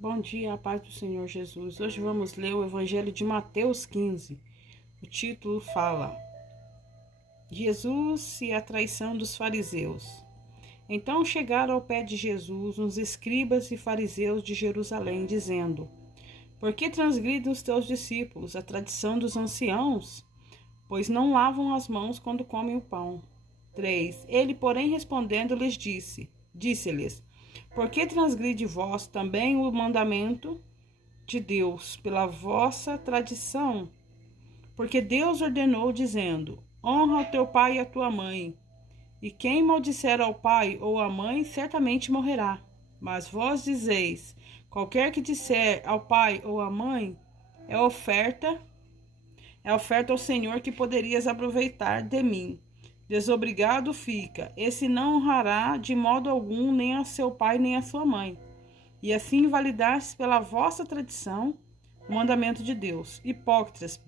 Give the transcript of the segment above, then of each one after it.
Bom dia, a paz do Senhor Jesus. Hoje vamos ler o Evangelho de Mateus 15. O título fala: Jesus e a traição dos fariseus. Então chegaram ao pé de Jesus uns escribas e fariseus de Jerusalém, dizendo: Por que transgridem os teus discípulos a tradição dos anciãos? Pois não lavam as mãos quando comem o pão. 3. Ele, porém, respondendo, lhes disse-lhes: Por que transgride vós também o mandamento de Deus pela vossa tradição? Porque Deus ordenou, dizendo: Honra o teu pai e a tua mãe. E quem maldisser ao pai ou à mãe, certamente morrerá. Mas vós dizeis: Qualquer que disser ao pai ou à mãe, é oferta ao Senhor que poderias aproveitar de mim. Desobrigado fica, esse não honrará de modo algum nem a seu pai nem a sua mãe. E assim invalidastes pela vossa tradição o mandamento de Deus. Hipócritas,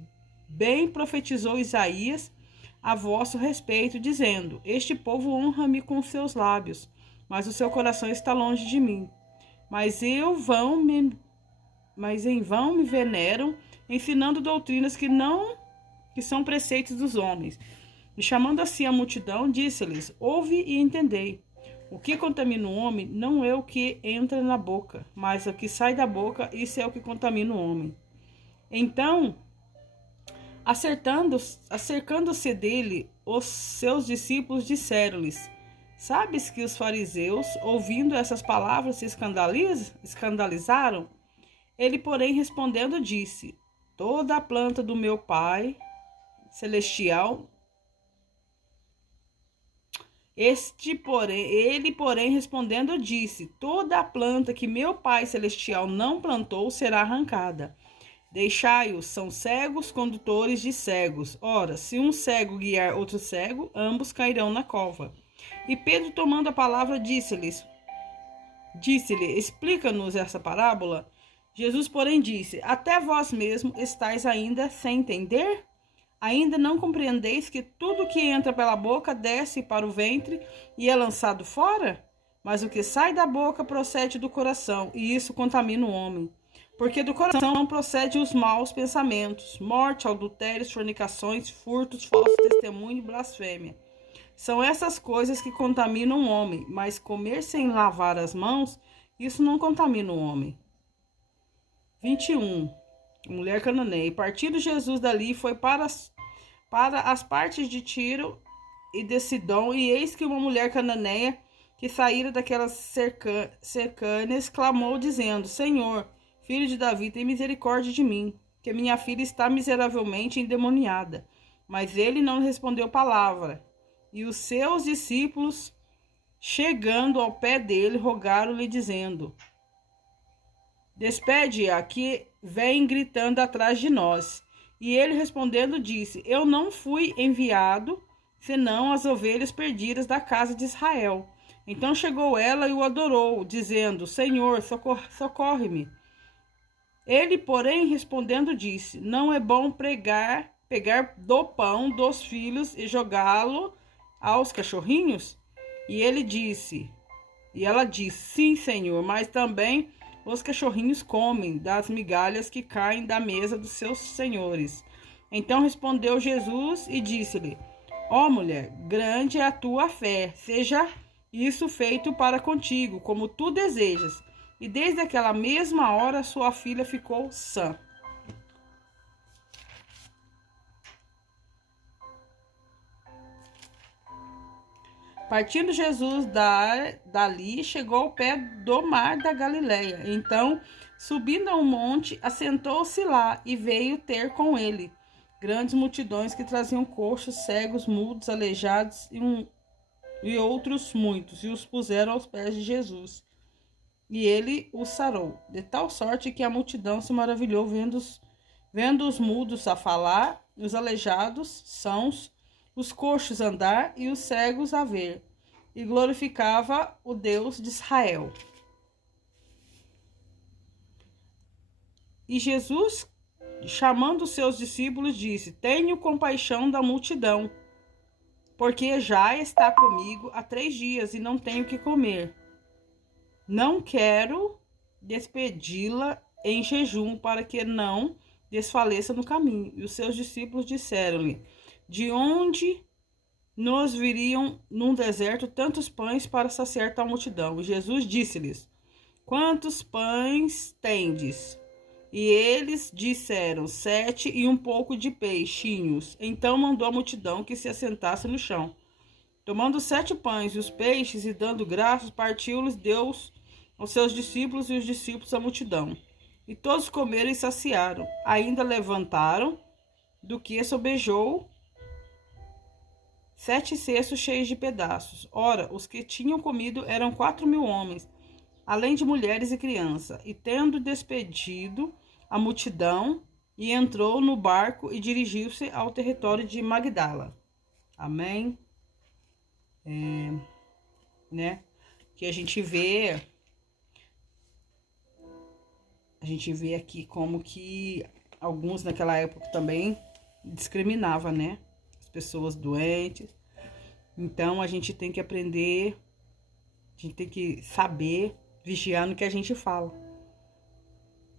bem profetizou Isaías a vosso respeito, dizendo: Este povo honra-me com seus lábios, mas o seu coração está longe de mim. Mas em vão me veneram, ensinando doutrinas que são preceitos dos homens. E chamando assim a multidão, disse-lhes: Ouve e entendei. O que contamina o homem não é o que entra na boca, mas o que sai da boca, isso é o que contamina o homem. Então, acercando-se dele, os seus discípulos disseram-lhes: Sabes que os fariseus, ouvindo essas palavras, se escandalizaram? Ele, porém, respondendo, disse: Toda a planta do meu Pai celestial. Ele, porém, respondendo, disse: Toda a planta que meu Pai celestial não plantou será arrancada. Deixai-os, são cegos condutores de cegos. Ora, se um cego guiar outro cego, ambos cairão na cova. E Pedro, tomando a palavra, disse-lhe: Explica-nos essa parábola. Jesus, porém, disse: Até vós mesmos estáis ainda sem entender? Ainda não compreendeis que tudo que entra pela boca desce para o ventre e é lançado fora? Mas o que sai da boca procede do coração, e isso contamina o homem. Porque do coração procedem os maus pensamentos, morte, adultérios, fornicações, furtos, falso testemunho e blasfêmia. São essas coisas que contaminam o homem, mas comer sem lavar as mãos, isso não contamina o homem. 21. Mulher cananeia. E partindo Jesus dali, foi para as partes de Tiro e de Sidom, e eis que uma mulher cananeia, que saíra daquelas cercâneas, clamou, dizendo: Senhor, filho de Davi, tem misericórdia de mim, que minha filha está miseravelmente endemoniada. Mas ele não respondeu palavra. E os seus discípulos, chegando ao pé dele, rogaram-lhe, dizendo: Despede-a, que vem gritando atrás de nós. E ele respondendo disse: Eu não fui enviado, senão as ovelhas perdidas da casa de Israel. Então chegou ela e o adorou, dizendo: Senhor, socorre-me. Ele, porém, respondendo disse: Não é bom pegar do pão dos filhos e jogá-lo aos cachorrinhos? E ela disse: Sim, Senhor, mas também os cachorrinhos comem das migalhas que caem da mesa dos seus senhores. Então respondeu Jesus e disse-lhe: Ó mulher, grande é a tua fé, seja isso feito para contigo, como tu desejas. E desde aquela mesma hora sua filha ficou sã. Partindo Jesus dali, chegou ao pé do mar da Galileia. Então, subindo a um monte, assentou-se lá e veio ter com ele grandes multidões que traziam coxos, cegos, mudos, aleijados e outros muitos, e os puseram aos pés de Jesus. E ele os sarou, de tal sorte que a multidão se maravilhou vendo os mudos a falar, os aleijados sãos, os coxos andar e os cegos a ver, e glorificava o Deus de Israel. E Jesus, chamando os seus discípulos, disse: Tenho compaixão da multidão, porque já está comigo há 3 dias e não tenho o que comer. Não quero despedi-la em jejum, para que não desfaleça no caminho. E os seus discípulos disseram-lhe: de onde nos viriam num deserto tantos pães para saciar tal multidão? E Jesus disse-lhes: quantos pães tendes? E eles disseram: 7 e um pouco de peixinhos. Então mandou a multidão que se assentasse no chão. Tomando os 7 pães e os peixes, e dando graças, partiu-los, deu aos seus discípulos, e os discípulos à multidão. E todos comeram e saciaram. Ainda levantaram do que sobejou 7 cestos cheios de pedaços. Ora, os que tinham comido eram 4.000 homens, além de mulheres e crianças. E tendo despedido a multidão, e entrou no barco e dirigiu-se ao território de Magdala. Amém? Né? Que a gente vê aqui como que alguns naquela época também discriminava, né? As pessoas doentes. Então a gente tem que aprender, a gente tem que saber vigiar no que a gente fala.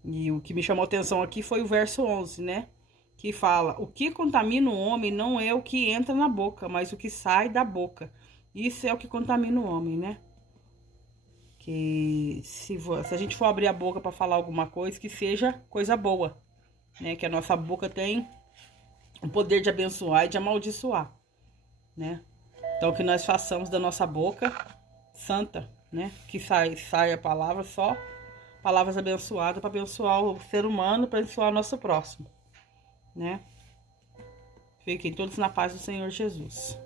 E o que me chamou a atenção aqui foi o verso 11, né? Que fala: o que contamina o homem não é o que entra na boca, mas o que sai da boca. Isso é o que contamina o homem, né? Que se a gente for abrir a boca para falar alguma coisa, que seja coisa boa, né? Que a nossa boca tem o poder de abençoar e de amaldiçoar, né? Então que nós façamos da nossa boca santa, né? Que sai a palavra só palavras abençoadas para abençoar o ser humano, para abençoar o nosso próximo, né? Fiquem todos na paz do Senhor Jesus.